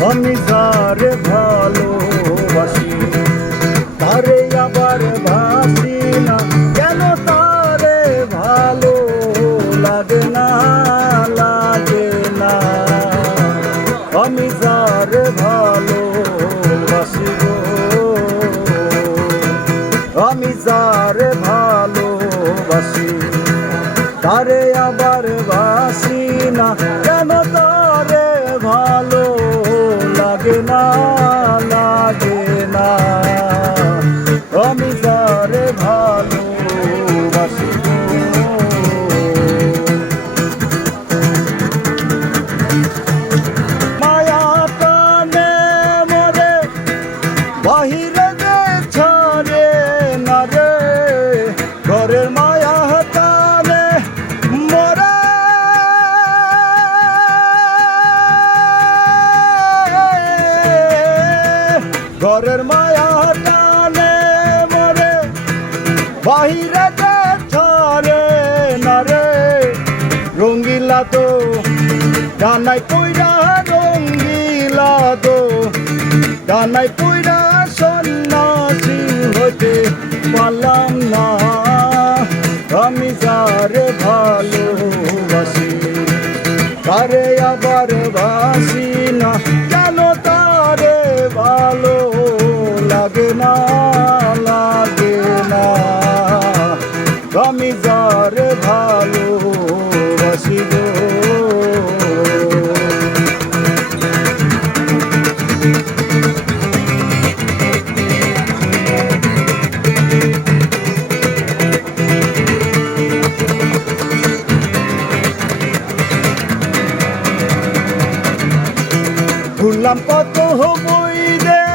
আমি যারে ভালোবাসি তারে আবার ভাসি না কেন তারে ভালো লাগে না লাগে না আমি যারে ভালোবাসি গো আমি যারে ভালোবাসি তারে আবার বাসি না কেন তারে ভালো লাগে না লাগে না আমি যারে ভালোবাসি মায়া টানে মরে বাহিরে যে ছাড়ে না রে ঘরের মায়া টানে মরে ঘরের মায়া টানে মরে বাহিরে যে ছাড়ে না রে রঙ্গিলা তো ডানাই পইরা রঙ্গিলা তো ডানাই পইরা সন্ন্যাসী হতে পারলাম না আমি যারে ভালোবাসি তারে আবার বাসি না কেন তারে ভালো লাগে না লাগে না আমি যারে ভালোবাসি গো ঘুরলাম কত বই রে